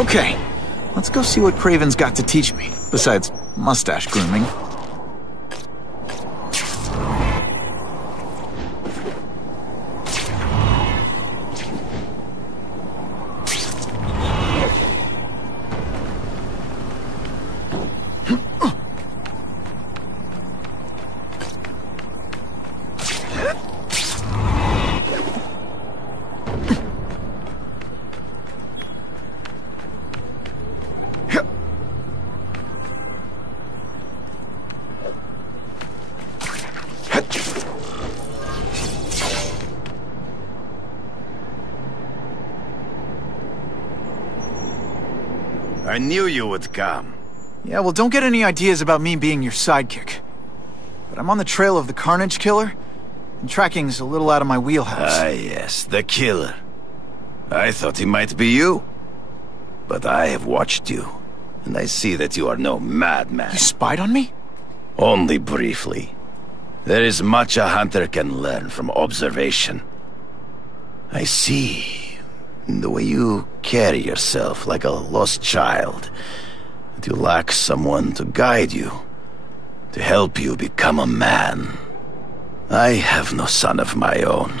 Okay, let's go see what Kraven's got to teach me, besides mustache grooming. I knew you would come. Yeah, well, don't get any ideas about me being your sidekick. But I'm on the trail of the Carnage Killer, and tracking's a little out of my wheelhouse. Ah, yes, the killer. I thought he might be you. But I have watched you, and I see that you are no madman. You spied on me? Only briefly. There is much a hunter can learn from observation. I see in the way you carry yourself like a lost child, that you lack someone to guide you, to help you become a man. I have no son of my own.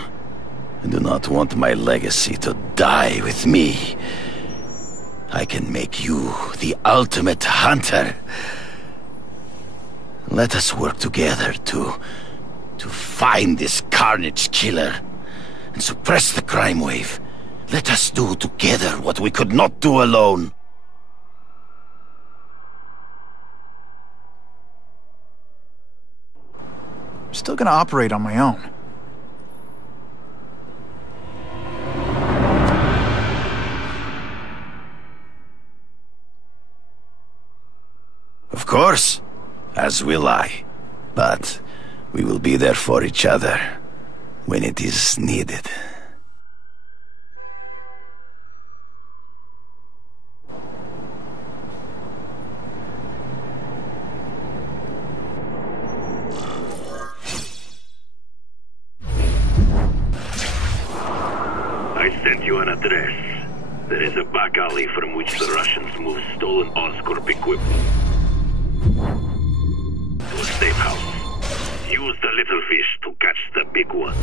I do not want my legacy to die with me. I can make you the ultimate hunter. Let us work together to find this Carnage Killer and suppress the crime wave. Let us do together what we could not do alone. I'm still gonna operate on my own. Of course, as will I. But we will be there for each other when it is needed. I sent you an address. There is a back alley from which the Russians move stolen Oscorp equipment. To a safe house. Use the little fish to catch the big one.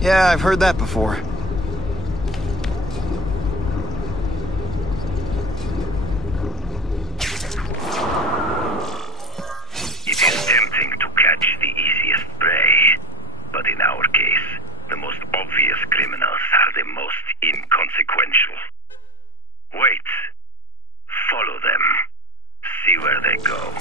Yeah, I've heard that before. It is tempting to catch the easiest prey, but in our case, the most obvious criminals are the most inconsequential. Wait. Follow them. See where they go.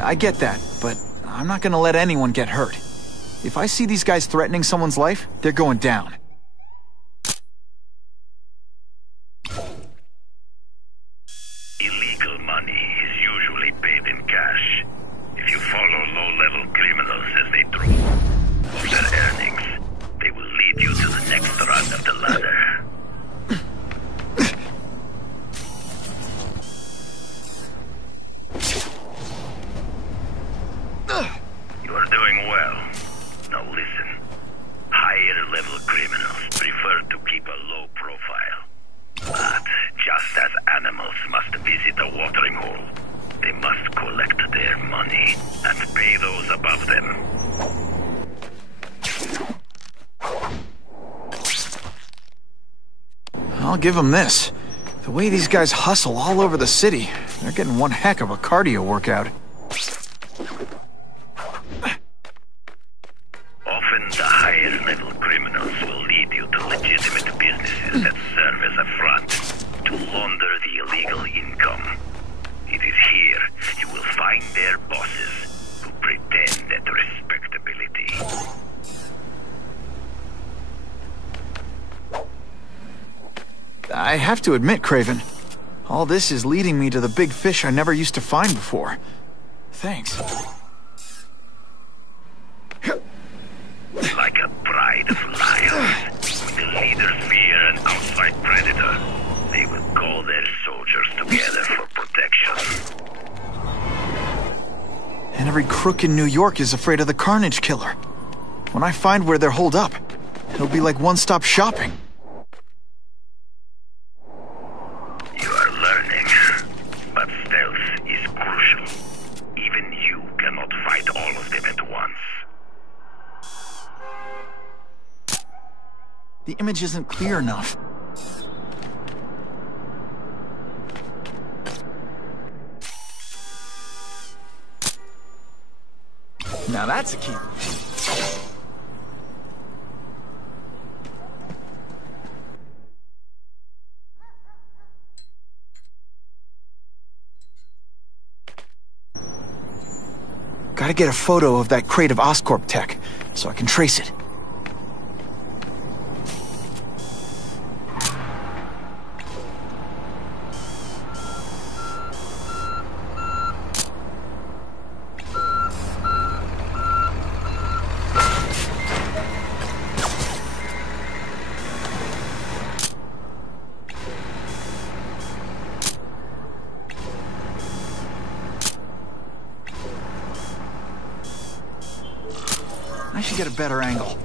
I get that, but I'm not gonna let anyone get hurt. If I see these guys threatening someone's life, they're going down. Illegal money is usually paid in cash. If you follow low-level criminals as they draw their earnings, they will lead you to the next rung of the ladder. You are doing well. Now listen. Higher-level criminals prefer to keep a low profile. But just as animals must visit a watering hole, they must collect their money and pay those above them. I'll give them this. The way these guys hustle all over the city, they're getting one heck of a cardio workout. Often the higher-level criminals will lead you to legitimate businesses that serve as a front to launder the illegal income. It is here you will find their bosses who pretend at respectability. I have to admit, Kraven, all this is leading me to the big fish I never used to find before. Thanks. Like a pride of lions, when the leaders fear an outside presence. crook in New York is afraid of the Carnage Killer. When I find where they're holed up, it'll be like one-stop shopping. You are learning, but stealth is crucial. Even you cannot fight all of them at once. The image isn't clear enough. Now that's a key. Gotta get a photo of that crate of Oscorp tech, so I can trace it. I should get a better angle.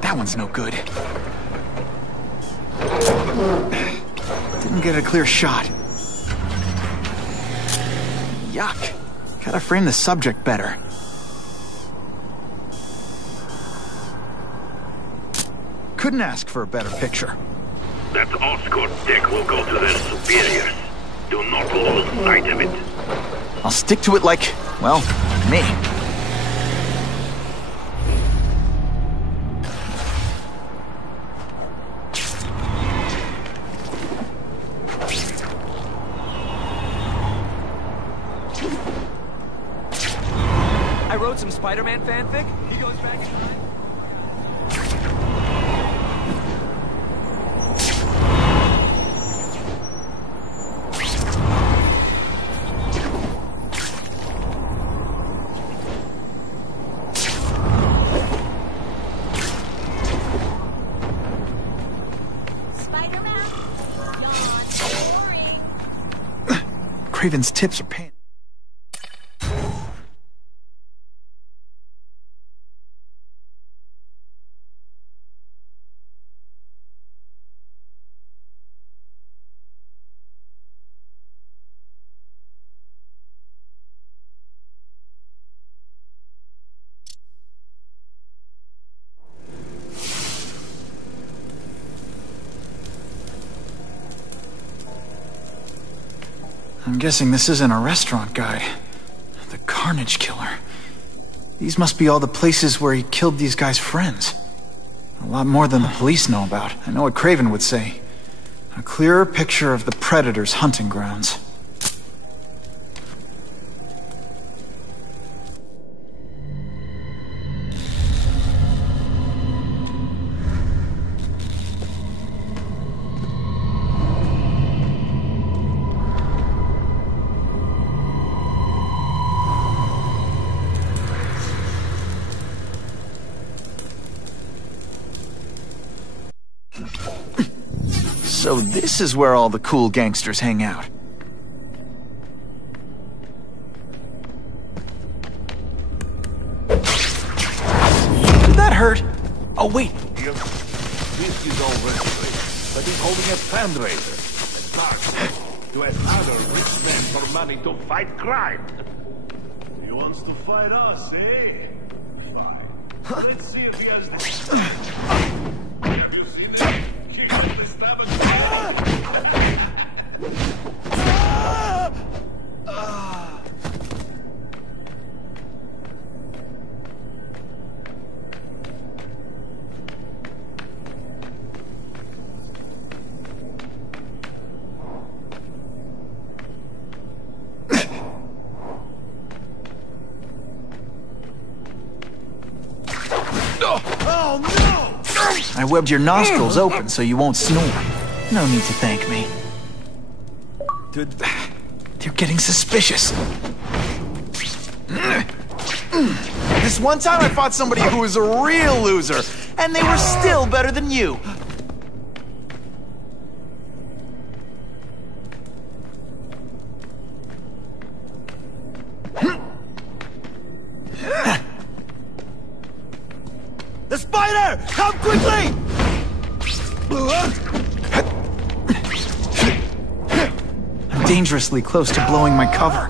That one's no good. Didn't get a clear shot. Yuck. Gotta frame the subject better. Couldn't ask for a better picture. That Oscorp tech will go to their superiors. Do not lose sight of it. I'll stick to it like, well, me. I wrote some Spider-Man fanfic. He goes back in time. Spider-Man? Yawn. Boring. Craven's tips are pain. I'm guessing this isn't a restaurant guide. The Carnage Killer. These must be all the places where he killed these guys' friends. A lot more than the police know about. I know what Craven would say. A clearer picture of the Predator's hunting grounds. So this is where all the cool gangsters hang out. Did that hurt? Oh, wait. This is over, but he's holding a fundraiser. To another rich man for money to fight crime. He wants to fight us, eh? Fine. Let's see if he has the... Have you seen this? Keep the establishment. Oh, no! I webbed your nostrils open so you won't snore. No need to thank me. Dude, they're getting suspicious. This one time I fought somebody who was a real loser, and they were still better than you. spider! Come quickly! I'm dangerously close to blowing my cover.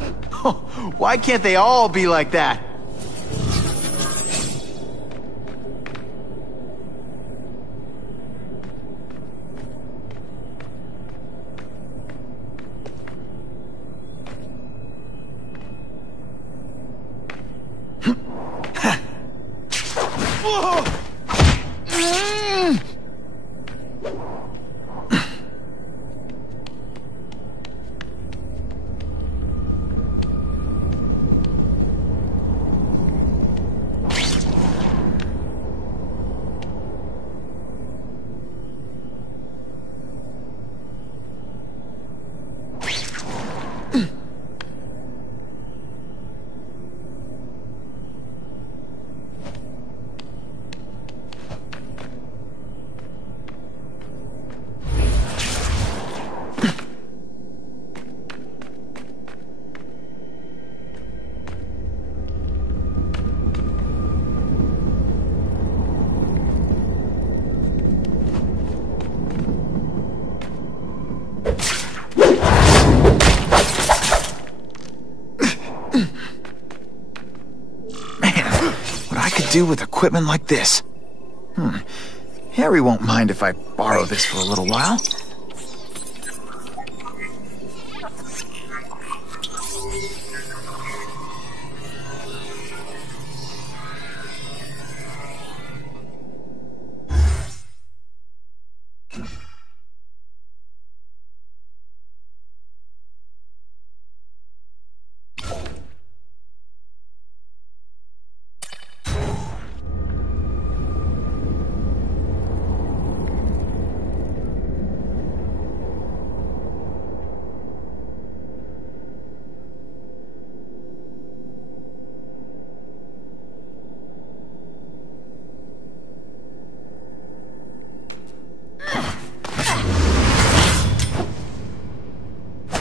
Why can't they all be like that? Do with equipment like this. Harry won't mind if I borrow this for a little while.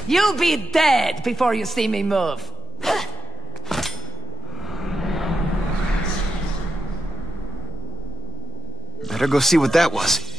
You'll be dead before you see me move. Better go see what that was.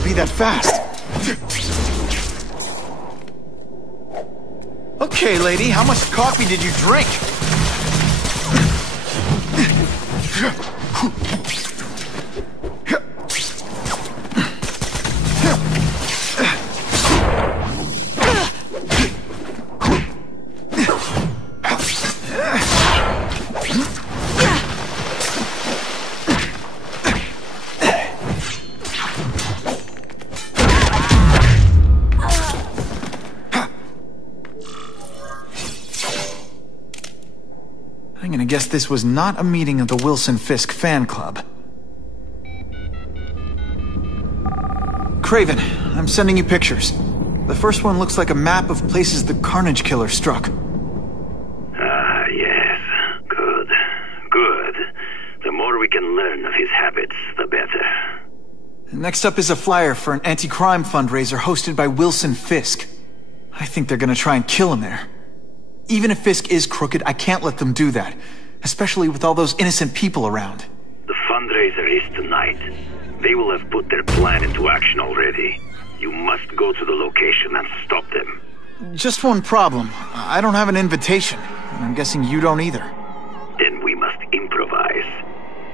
gonna be that fast. Okay, lady, how much coffee did you drink? I'm gonna guess this was not a meeting of the Wilson Fisk fan club. Craven, I'm sending you pictures. The first one looks like a map of places the Carnage Killer struck. Ah, yes. Good. Good. The more we can learn of his habits, the better. Next up is a flyer for an anti-crime fundraiser hosted by Wilson Fisk. I think they're gonna try and kill him there. Even if Fisk is crooked, I can't let them do that. Especially with all those innocent people around. The fundraiser is tonight. They will have put their plan into action already. You must go to the location and stop them. Just one problem. I don't have an invitation. And I'm guessing you don't either. Then we must improvise.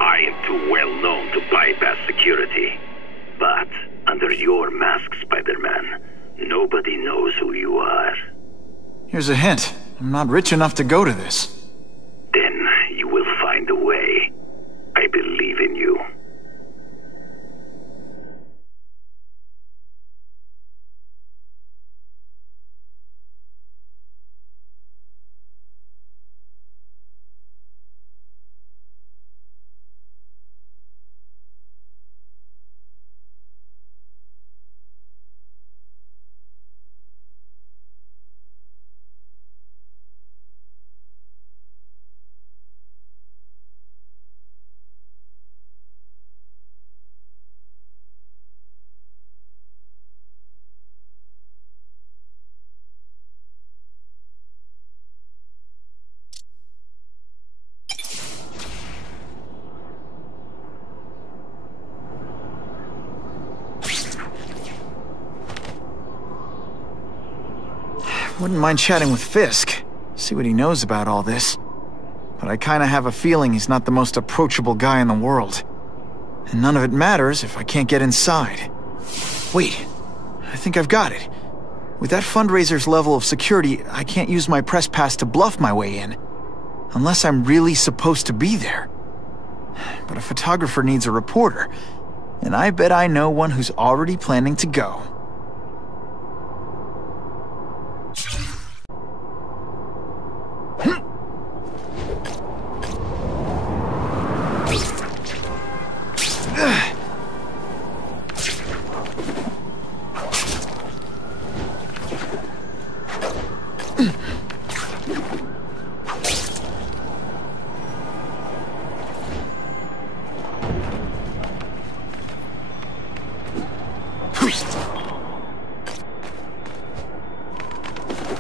I am too well known to bypass security. But under your mask, Spider-Man, nobody knows who you are. Here's a hint. I'm not rich enough to go to this. Then you will find a way. I believe in you. Wouldn't mind chatting with Fisk, see what he knows about all this. But I kinda have a feeling he's not the most approachable guy in the world. And none of it matters if I can't get inside. Wait, I think I've got it. With that fundraiser's level of security, I can't use my press pass to bluff my way in. Unless I'm really supposed to be there. But a photographer needs a reporter, and I bet I know one who's already planning to go.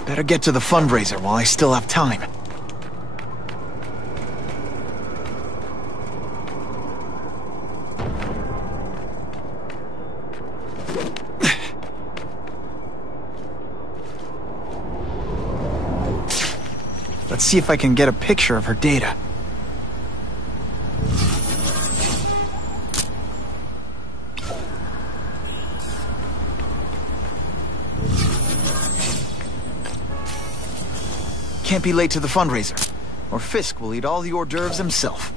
Better get to the fundraiser while I still have time. Let's see if I can get a picture of her data. Can't be late to the fundraiser, or Fisk will eat all the hors d'oeuvres himself.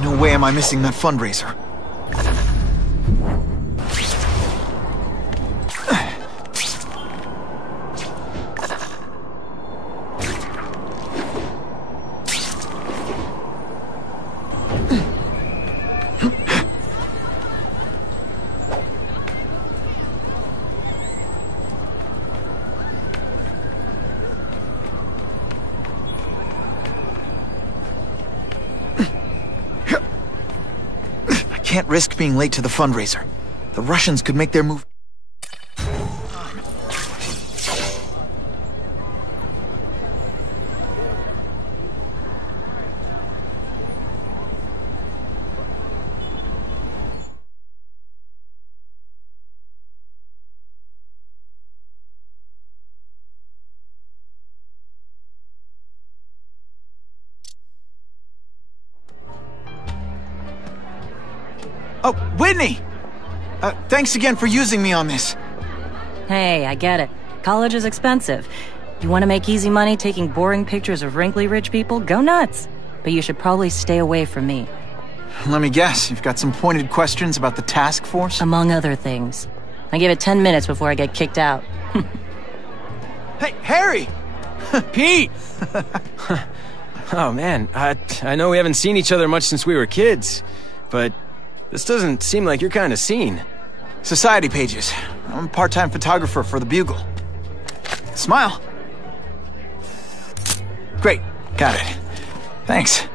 No way am I missing that fundraiser. can't risk being late to the fundraiser. The Russians could make their move. Oh, Whitney! Thanks again for using me on this. Hey, I get it. College is expensive. You want to make easy money taking boring pictures of wrinkly rich people? Go nuts! But you should probably stay away from me. Let me guess, you've got some pointed questions about the task force? Among other things. I give it 10 minutes before I get kicked out. Hey, Harry! Pete! Oh man, I know we haven't seen each other much since we were kids, but this doesn't seem like your kind of scene. Society pages. I'm a part-time photographer for the Bugle. Smile. Great, got it. Thanks.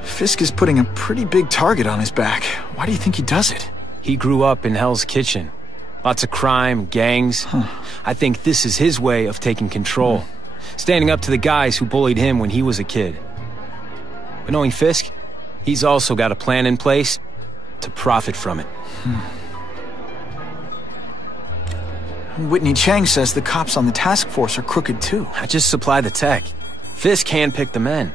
Fisk is putting a pretty big target on his back. Why do you think he does it? He grew up in Hell's Kitchen. Lots of crime, gangs. I think this is his way of taking control. Standing up to the guys who bullied him when he was a kid. But knowing Fisk, he's also got a plan in place to profit from it. Whitney Chang says the cops on the task force are crooked too. I just supply the tech. Fisk handpicked the men.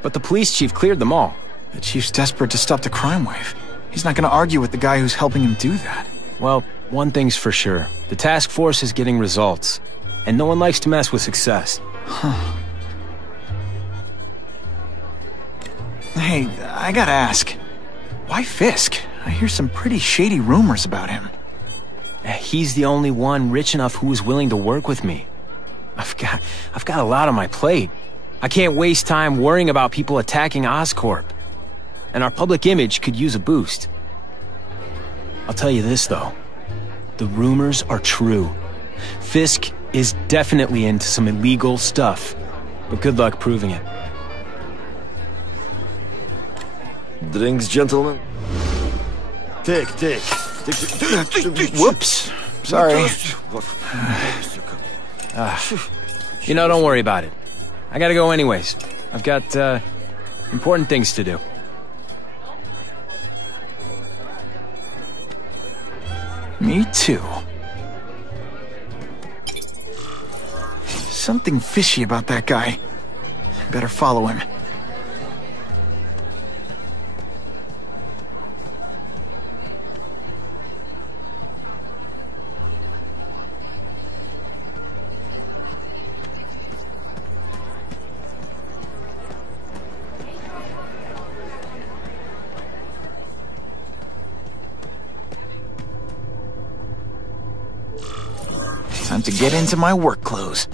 But the police chief cleared them all. The chief's desperate to stop the crime wave. He's not gonna argue with the guy who's helping him do that. Well, one thing's for sure. The task force is getting results. And no one likes to mess with success. Hey, I gotta ask. Why Fisk? I hear some pretty shady rumors about him. He's the only one rich enough who is willing to work with me. I've got a lot on my plate. I can't waste time worrying about people attacking Oscorp. And our public image could use a boost. I'll tell you this, though. The rumors are true. Fisk is definitely into some illegal stuff. But good luck proving it. Drinks, gentlemen? Take. Whoops. Sorry. You know, don't worry about it. I gotta go anyways. I've got, important things to do. Me too. Something fishy about that guy. Better follow him. Time to get into my work clothes.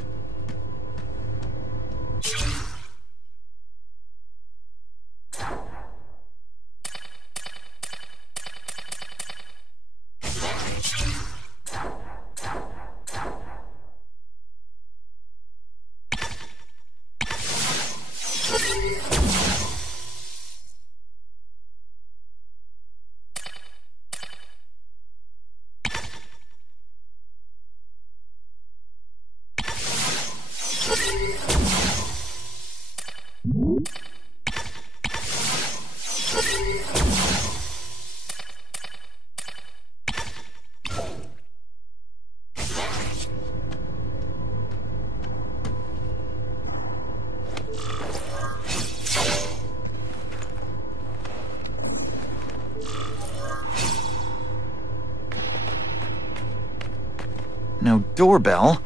No doorbell.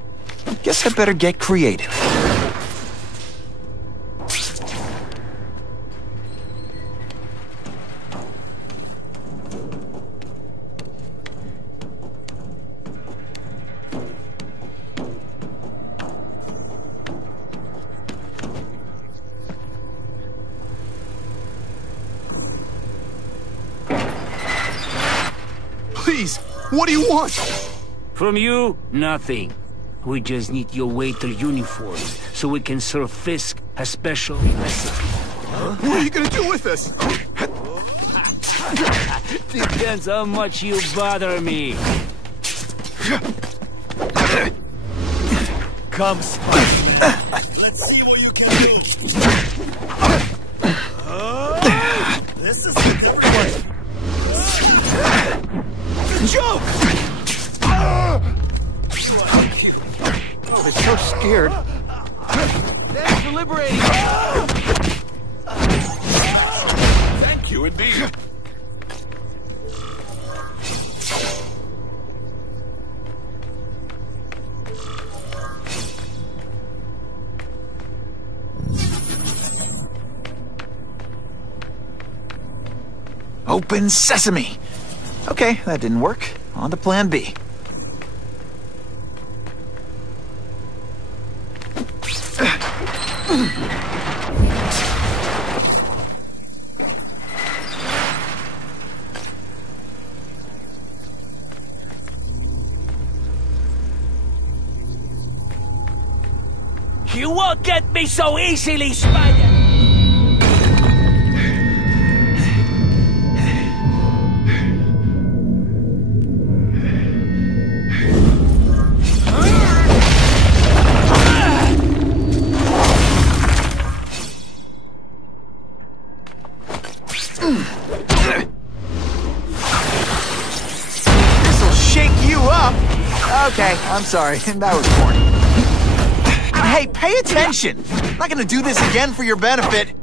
Guess I better get creative. Please, what do you want? From you, nothing. We just need your waiter uniforms so we can serve Fisk a special recipe. What are you gonna do with us? Depends how much you bother me. Come, Spider-Man. Let's see what you can do. This is what? Joke! Oh, they're so scared. Thanks for liberating me. Thank you indeed. Open sesame! Okay, that didn't work. On to plan B. You won't get me so easily, Spider! This'll shake you up! Okay, I'm sorry, that was corny. Hey, pay attention! I'm not gonna do this again for your benefit.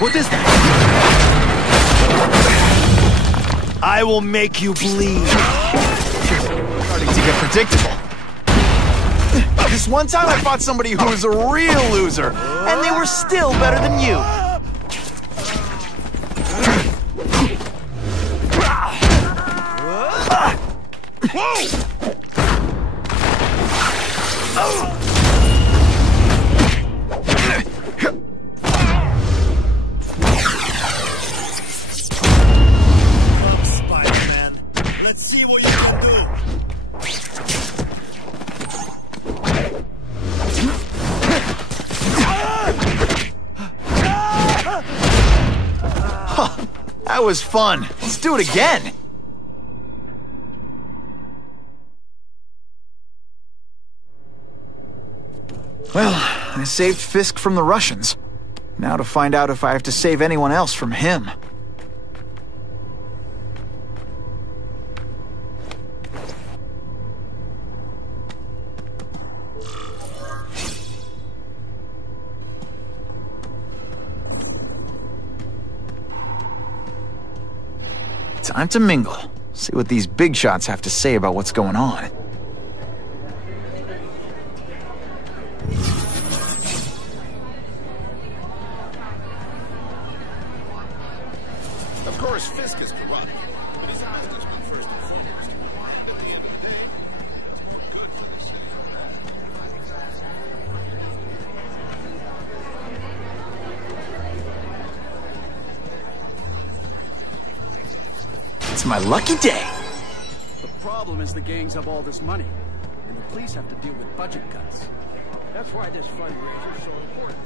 What is that? I will make you bleed. Starting to get predictable. This one time I fought somebody who was a real loser, and they were still better than you. Spider-Man. Let's see what you can do. That was fun. Let's do it again. Well, I saved Fisk from the Russians. Now to find out if I have to save anyone else from him. Time to mingle. See what these big shots have to say about what's going on. Of course, Fisk is corrupt, but he's a businessman first and foremost. At the end of the day, it's good for the city. It's my lucky day. The problem is the gangs have all this money, and the police have to deal with budget cuts. That's why this fundraiser is so important.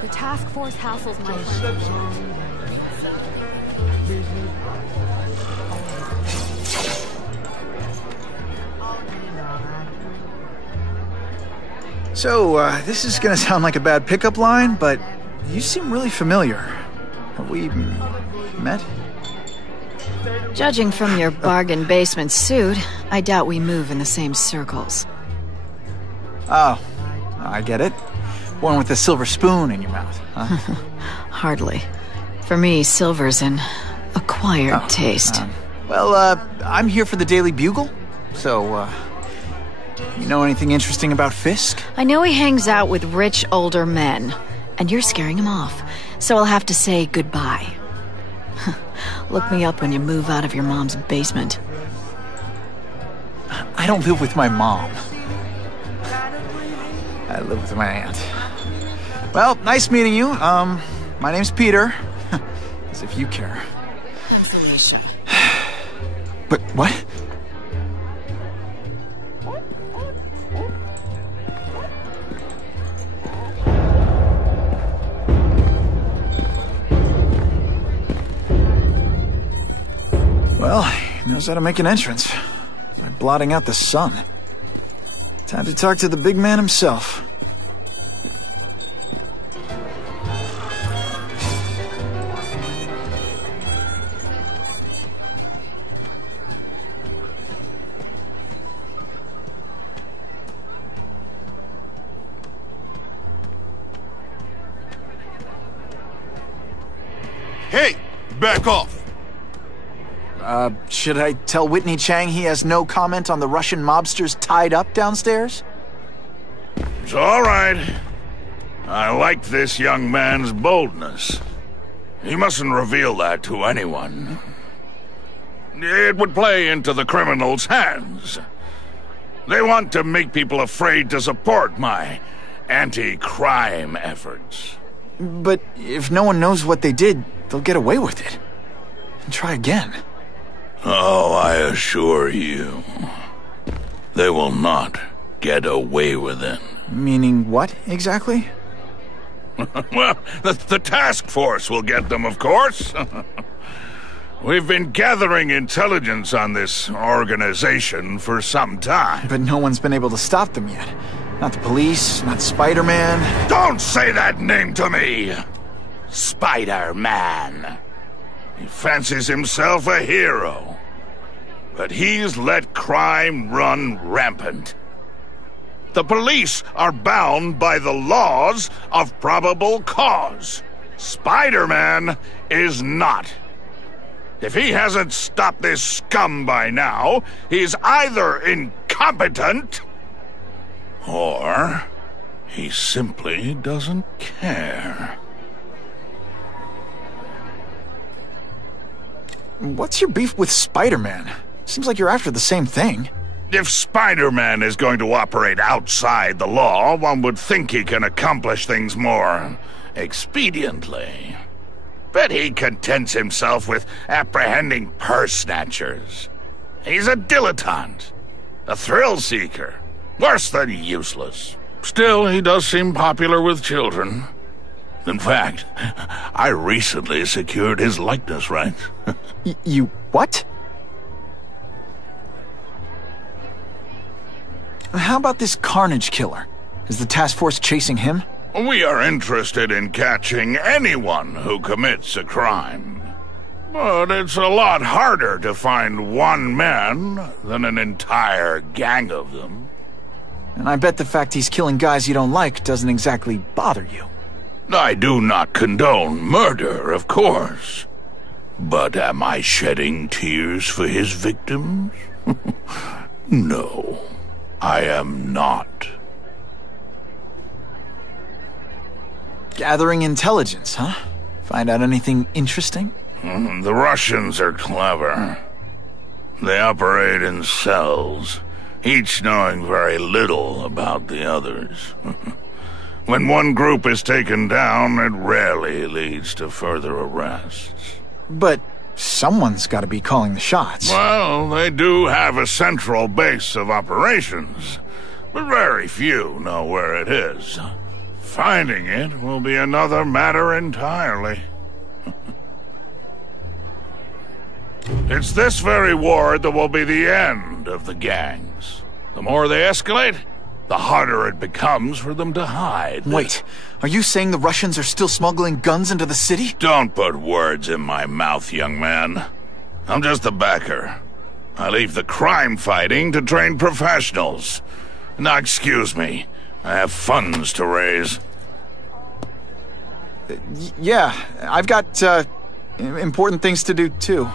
The task force hassles my friends. So, this is gonna sound like a bad pickup line, but you seem really familiar. Have we met? Judging from your bargain basement suit, I doubt we move in the same circles. Oh, I get it. One with a silver spoon in your mouth, huh? Hardly. For me, silver's an acquired taste. Well, I'm here for the Daily Bugle. So, you know anything interesting about Fisk? I know he hangs out with rich older men, and you're scaring him off. So I'll have to say goodbye. Look me up when you move out of your mom's basement. I don't live with my mom. I live with my aunt. Well, nice meeting you. My name's Peter. As if you care. But what? Well, he knows how to make an entrance by blotting out the sun. Time to talk to the big man himself. Hey, back off. Should I tell Whitney Chang he has no comment on the Russian mobsters tied up downstairs? It's all right. I like this young man's boldness. He mustn't reveal that to anyone. It would play into the criminals' hands. They want to make people afraid to support my anti-crime efforts. But if no one knows what they did, they'll get away with it. And try again. Oh, I assure you, they will not get away with it. Meaning what, exactly? Well, the task force will get them, of course. We've been gathering intelligence on this organization for some time. But no one's been able to stop them yet. Not the police, not Spider-Man. Don't say that name to me! Spider-Man. He fancies himself a hero. But he's let crime run rampant. The police are bound by the laws of probable cause. Spider-Man is not. If he hasn't stopped this scum by now, he's either incompetent or he simply doesn't care. What's your beef with Spider-Man? Seems like you're after the same thing. If Spider-Man is going to operate outside the law, one would think he can accomplish things more expediently. But he contents himself with apprehending purse snatchers. He's a dilettante, a thrill-seeker, worse than useless. Still, he does seem popular with children. In fact, I recently secured his likeness rights. You what? How about this Carnage Killer? Is the task force chasing him? We are interested in catching anyone who commits a crime. But it's a lot harder to find one man than an entire gang of them. And I bet the fact he's killing guys you don't like doesn't exactly bother you. I do not condone murder, of course. But am I shedding tears for his victims? No, I am not. Gathering intelligence, huh? Find out anything interesting? The Russians are clever. They operate in cells, each knowing very little about the others. When one group is taken down, it rarely leads to further arrests. But someone's got to be calling the shots. Well, they do have a central base of operations, but very few know where it is. Finding it will be another matter entirely. It's this very ward that will be the end of the gangs. The more they escalate, the harder it becomes for them to hide. Wait, are you saying the Russians are still smuggling guns into the city? Don't put words in my mouth, young man. I'm just a backer. I leave the crime fighting to trained professionals. Now, excuse me. I have funds to raise. Yeah, I've got, important things to do, too.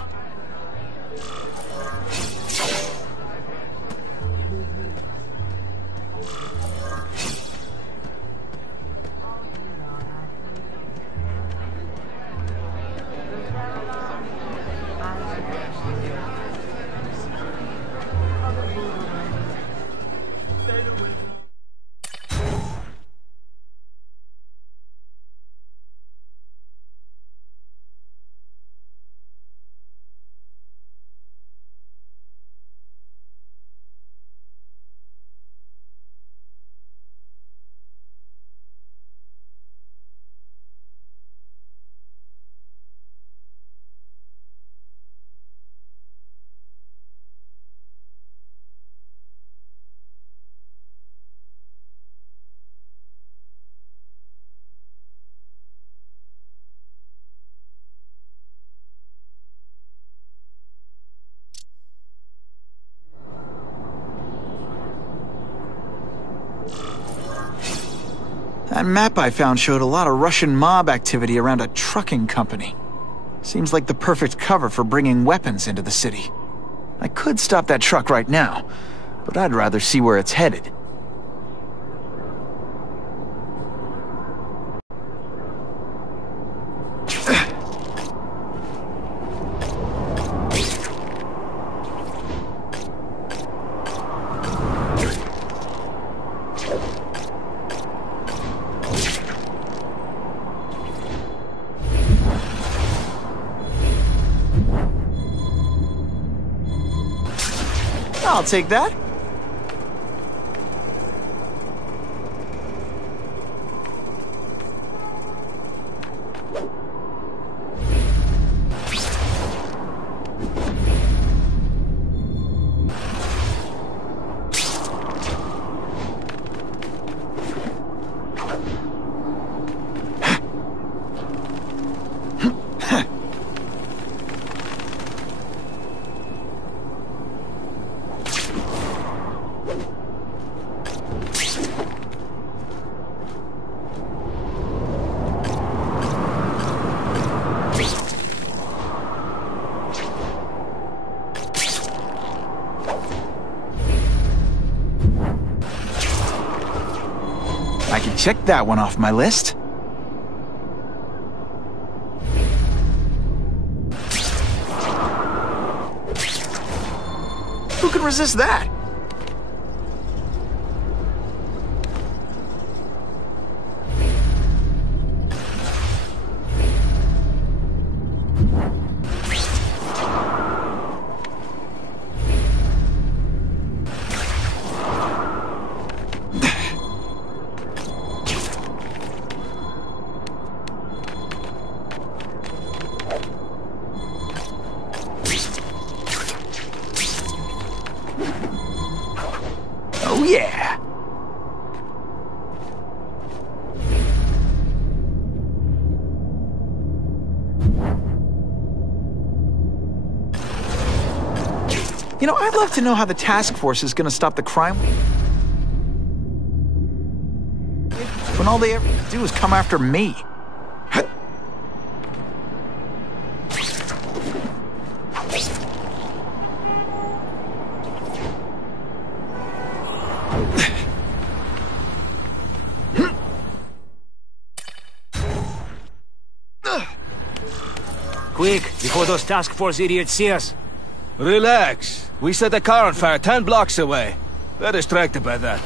That map I found showed a lot of Russian mob activity around a trucking company. Seems like the perfect cover for bringing weapons into the city. I could stop that truck right now, but I'd rather see where it's headed. I'll take that. I can check that one off my list. Who can resist that? Oh yeah! You know, I'd love to know how the task force is gonna stop the crime when all they ever do is come after me. Quick, before those task force idiots see us. Relax. We set a car on fire 10 blocks away. They're distracted by that.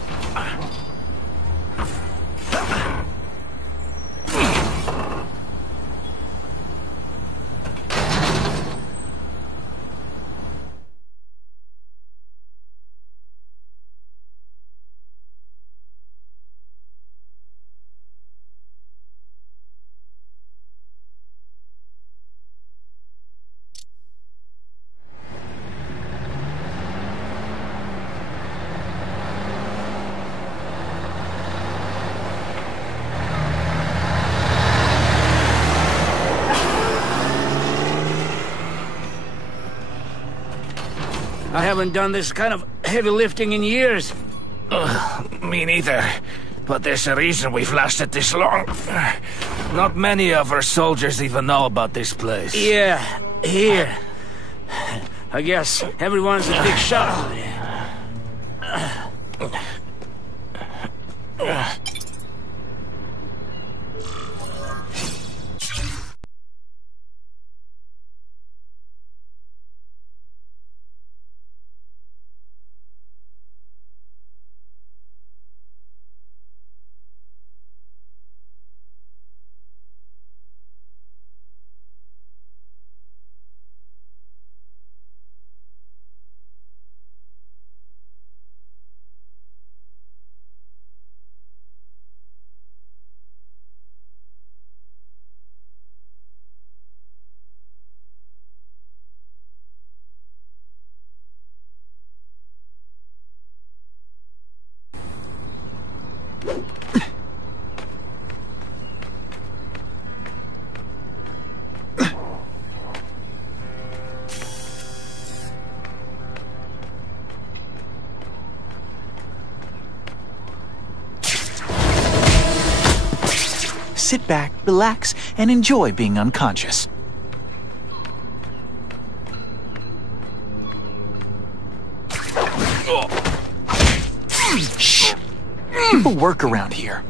I haven't done this kind of heavy lifting in years. Me neither. But there's a reason we've lasted this long. Not many of our soldiers even know about this place. Yeah, here. I guess everyone's a big shot. sit back, relax, and enjoy being unconscious. Shh! People work around here.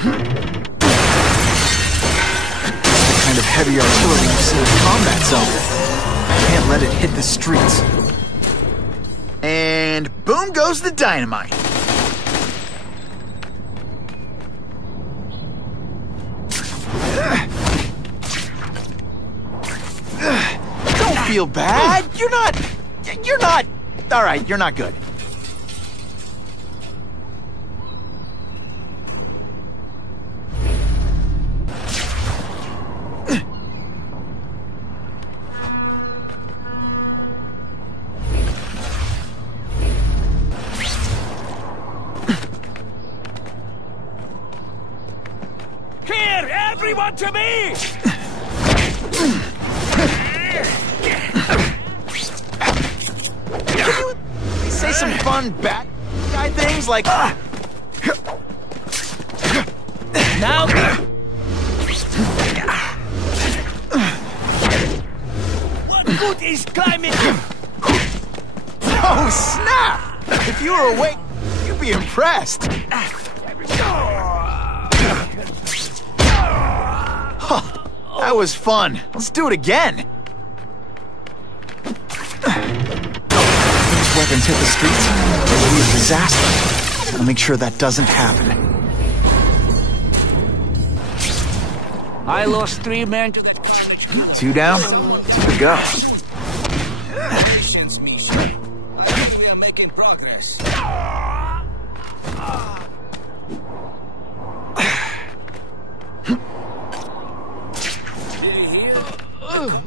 The kind of heavy artillery you see in a combat zone. Can't let it hit the streets. And boom goes the dynamite. Don't feel bad. You're not. All right, you're not good. Here, everyone to me! Say some fun bad guy things like Now what good is climbing? oh snap! If you were awake, you'd be impressed. Huh, that was fun. Let's do it again. Weapons hit the streets, it will be a disaster. I'll make sure that doesn't happen. I lost 3 men to that. 2 down, 2 to go. Patience, Misha. I think we are making progress.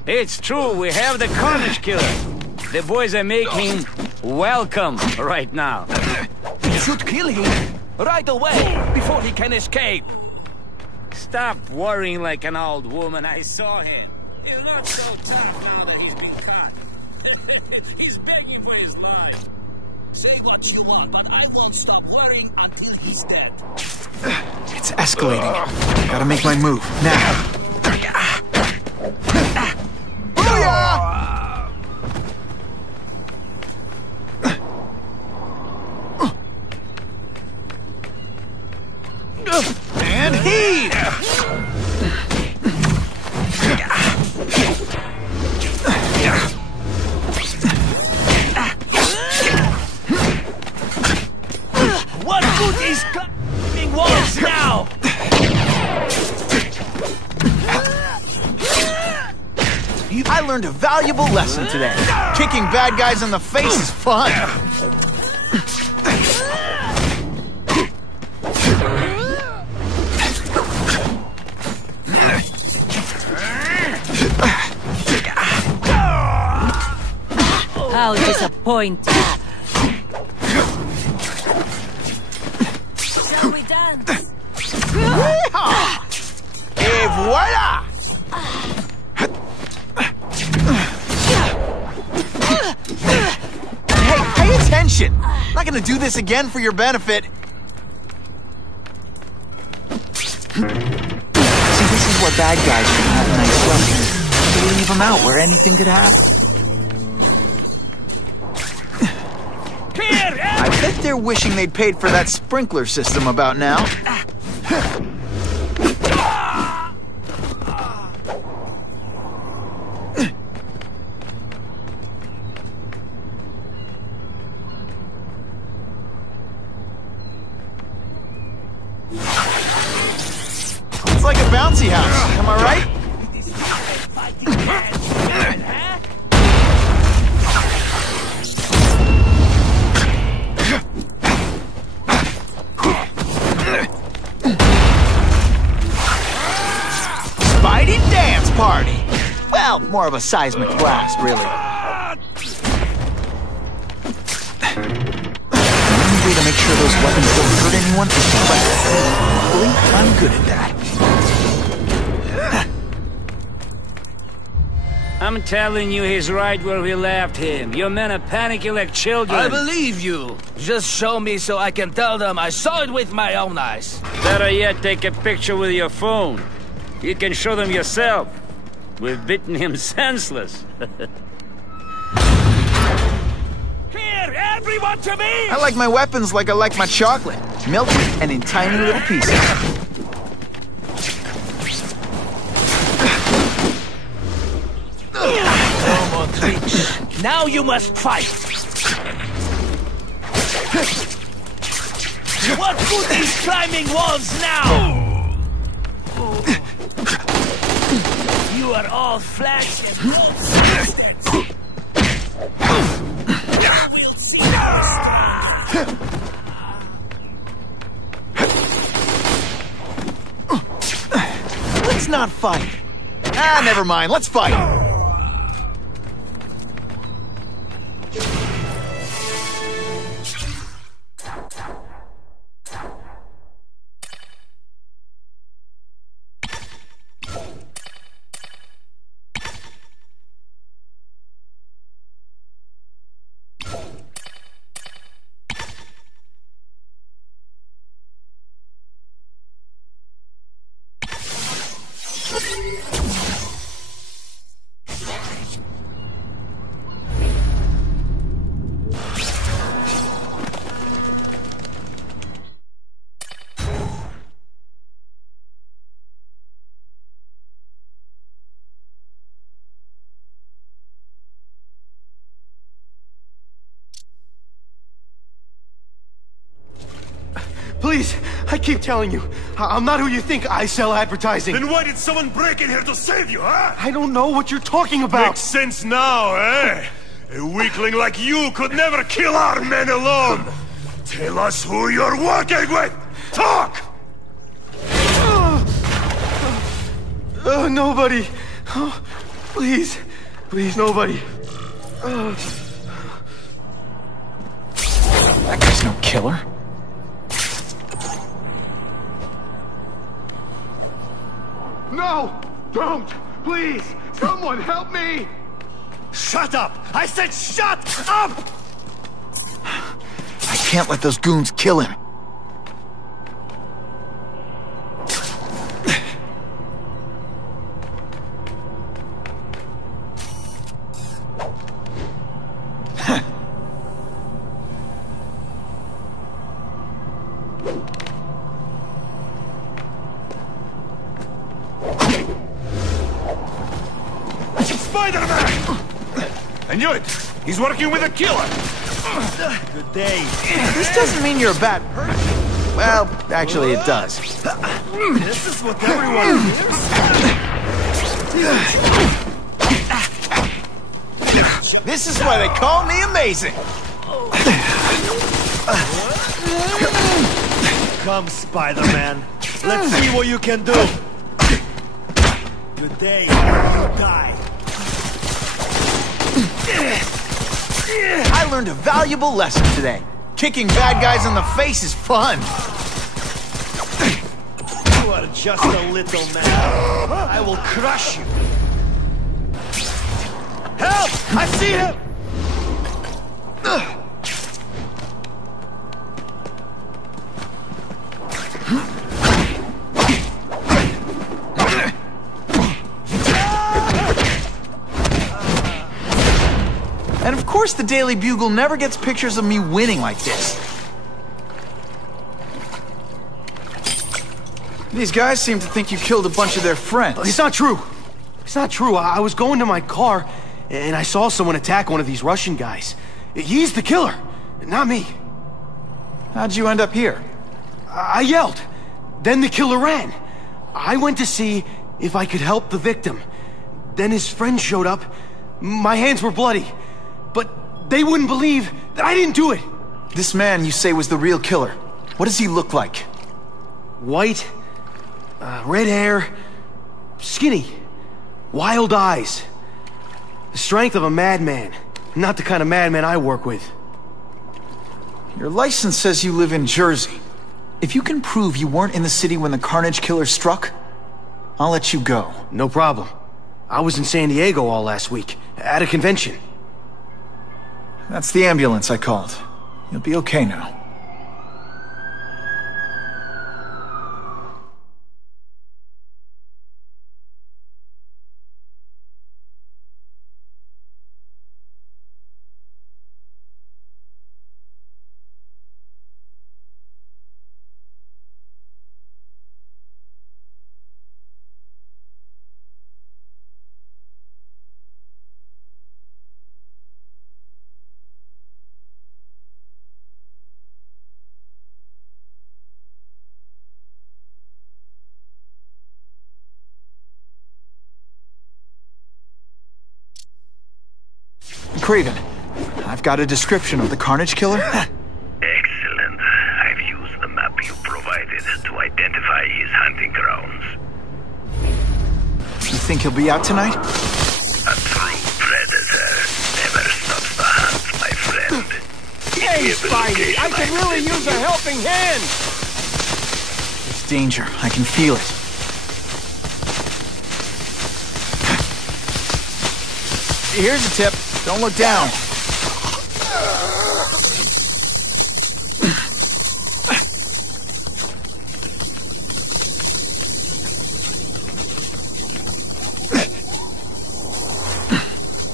It's true, we have the Carnage Killer. The boys are making welcome right now. We should kill him right away before he can escape. Stop worrying like an old woman. I saw him. He's not so tough now that he's been caught. He's begging for his life. Say what you want, but I won't stop worrying until he's dead. It's escalating. Gotta make my move, now. Booyah! And heave! What good is climbing walls now? I learned a valuable lesson today. Kicking bad guys in the face is fun. How disappointing. Shall we dance? Et voila! Hey, pay attention! I'm not gonna do this again for your benefit. See, this is where bad guys should have a nice weapon. They leave them out where anything could happen. I bet they're wishing they'd paid for that sprinkler system about now. It's like a bouncy house, am I right? Dance party! Well, more of a seismic blast, really. The only way to make sure those weapons don't hurt anyone is to let them. Luckily, I'm good at that. I'm telling you, he's right where we left him. Your men are panicking like children. I believe you. Just show me so I can tell them I saw it with my own eyes. Better yet, take a picture with your phone. You can show them yourself. We've beaten him senseless. Here, everyone to me! I like my weapons like I like my chocolate. Melted and in tiny little pieces. Now you must fight! What good is climbing walls now? You are all flesh and bones. Let's not fight. Ah, never mind. Let's fight. Please, I keep telling you, I'm not who you think. I sell advertising. Then why did someone break in here to save you, huh? I don't know what you're talking about. Makes sense now, eh? A weakling like you could never kill our men alone. Tell us who you're working with. Talk! Nobody. Oh, please. Please, nobody. That guy's no killer. No! Don't! Please! Someone help me! Shut up! I said shut up! I can't let those goons kill him. Spider-Man! I knew it! He's working with a killer! Good day. This doesn't mean you're a bad person. Well, actually it does. This is what everyone hears? This is why they call me amazing! Come, Spider-Man. Let's see what you can do. Today, you die. I learned a valuable lesson today. Kicking bad guys in the face is fun. You are just a little man. I will crush you. Help! I see him! And of course the Daily Bugle never gets pictures of me winning like this. These guys seem to think you killed a bunch of their friends. It's not true. It's not true. I was going to my car, and I saw someone attack one of these Russian guys. He's the killer, not me. How'd you end up here? I yelled. Then the killer ran. I went to see if I could help the victim. Then his friend showed up. My hands were bloody. But they wouldn't believe that I didn't do it. This man you say was the real killer. What does he look like? White, red hair, skinny, wild eyes. The strength of a madman. Not the kind of madman I work with. Your license says you live in Jersey. If you can prove you weren't in the city when the Carnage Killer struck, I'll let you go. No problem. I was in San Diego all last week, at a convention. That's the ambulance I called. You'll be okay now. Craven, I've got a description of the Carnage Killer. Excellent. I've used the map you provided to identify his hunting grounds. You think he'll be out tonight? A true predator never stops the hunt, my friend. Hey, Spidey! I can really use a helping hand! There's danger. I can feel it. Here's a tip. Don't look down.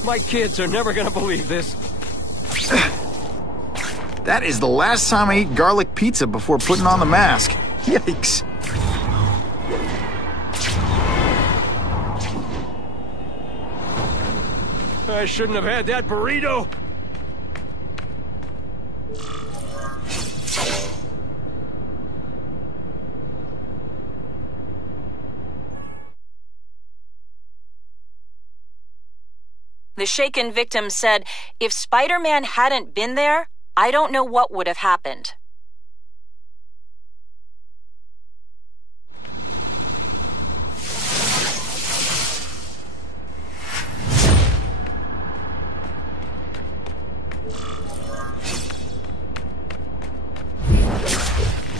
My kids are never gonna believe this. That is the last time I eat garlic pizza before putting on the mask. Yikes. I shouldn't have had that burrito. The shaken victim said, if Spider-Man hadn't been there, I don't know what would have happened.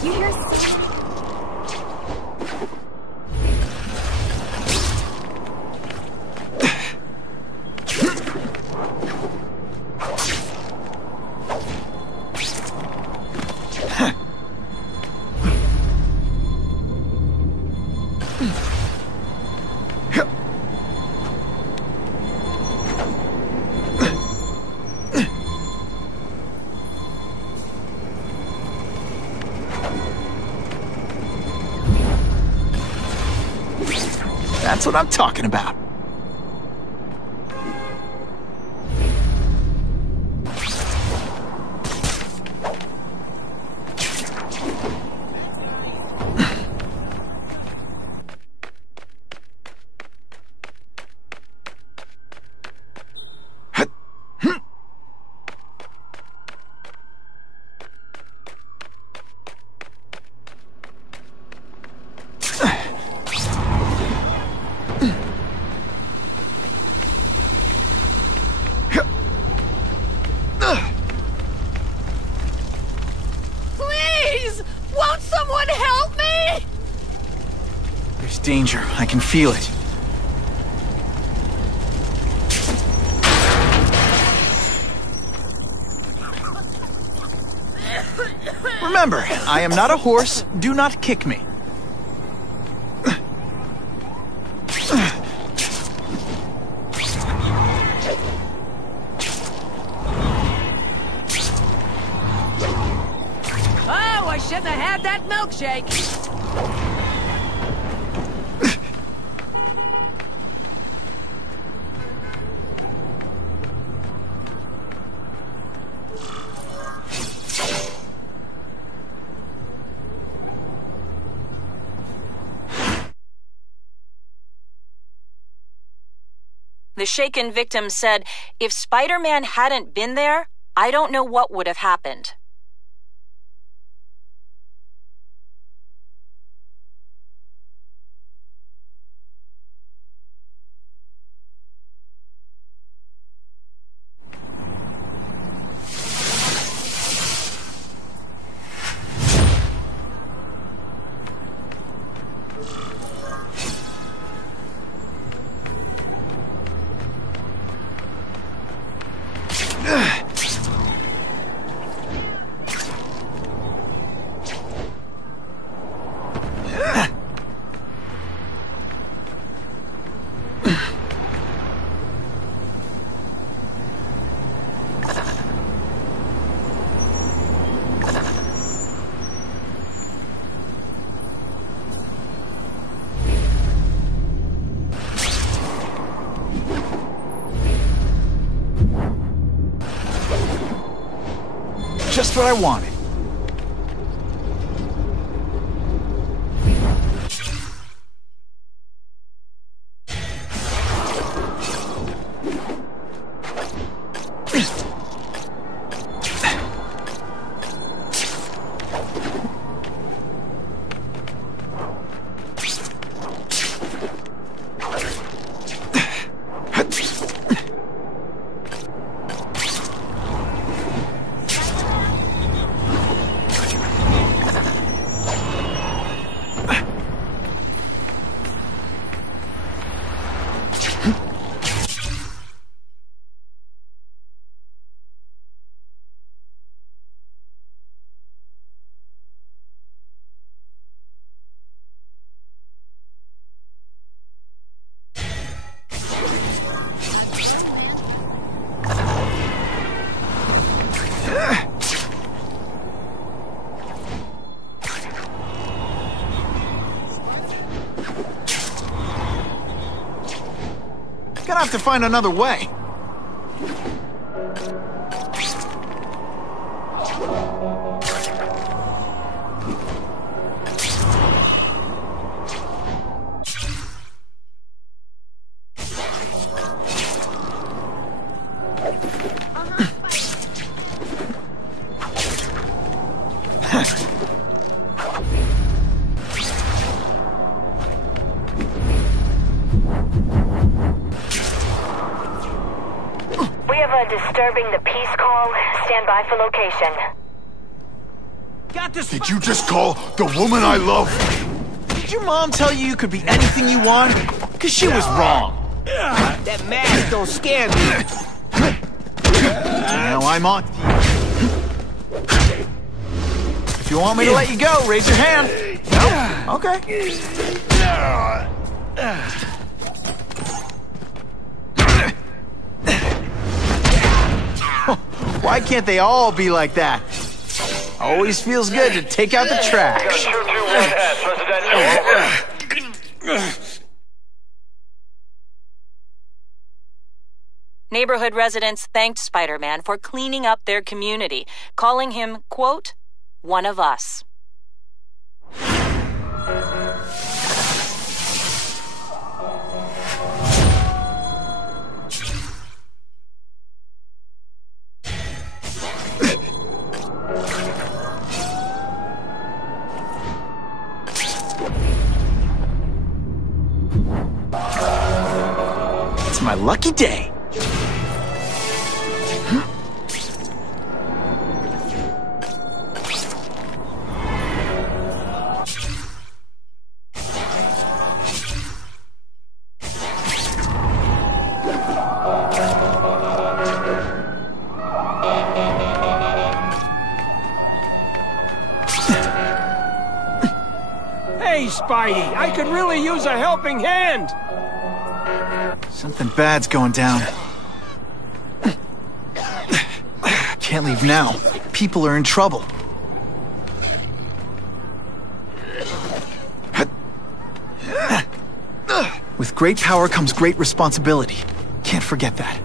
You hear? That's what I'm talking about. Danger. I can feel it. Remember, I am not a horse. Do not kick me. Oh, I shouldn't have had that milkshake. The shaken victim said, if Spider-Man hadn't been there, I don't know what would have happened. Just what I wanted. Gonna have to find another way. Disturbing the peace call. Stand by for location. Did you just call the woman I love? Did your mom tell you you could be anything you want? Because she was wrong. That mask don't scare me. Now I'm on. If you want me to let you go, raise your hand. No? Okay. Why can't they all be like that? Always feels good to take out the trash. Neighborhood residents thanked Spider-Man for cleaning up their community, calling him, quote, one of us. It's my lucky day. Hey, Spidey, I could really use a helping hand. Something bad's going down. Can't leave now. People are in trouble. With great power comes great responsibility. Can't forget that.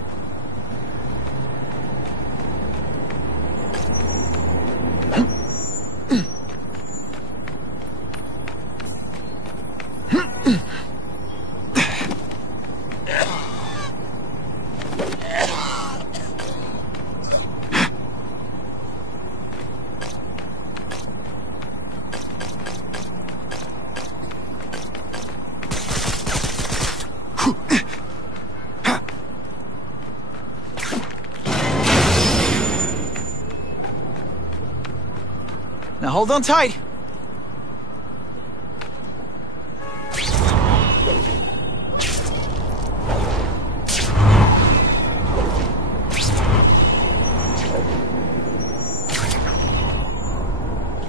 Now hold on tight.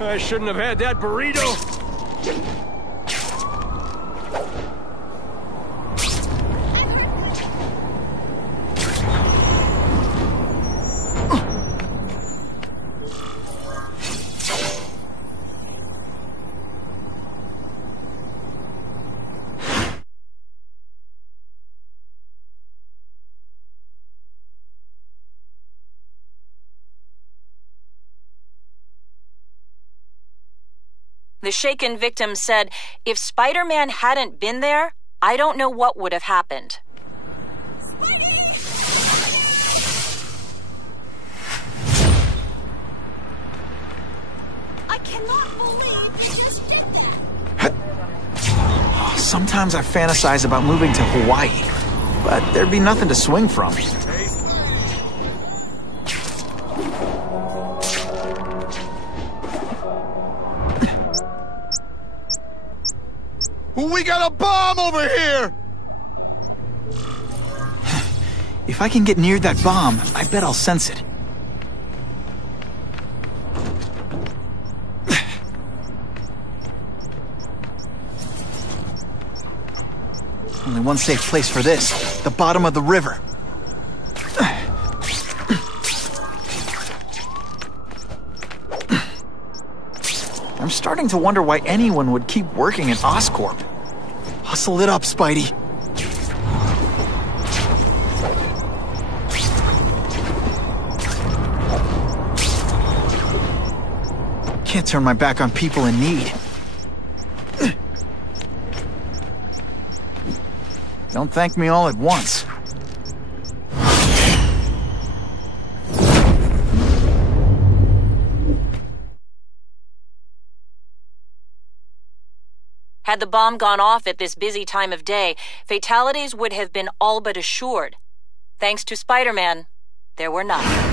I shouldn't have had that burrito. The shaken victim said, if Spider-Man hadn't been there, I don't know what would have happened. I cannot believe you just did that. Oh, sometimes I fantasize about moving to Hawaii, but there'd be nothing to swing from. We got a bomb over here! If I can get near that bomb, I bet I'll sense it. Only one safe place for this, the bottom of the river. I'm starting to wonder why anyone would keep working at Oscorp. Hustle it up, Spidey. Can't turn my back on people in need. Don't thank me all at once. Had the bomb gone off at this busy time of day, fatalities would have been all but assured. Thanks to Spider-Man, there were none.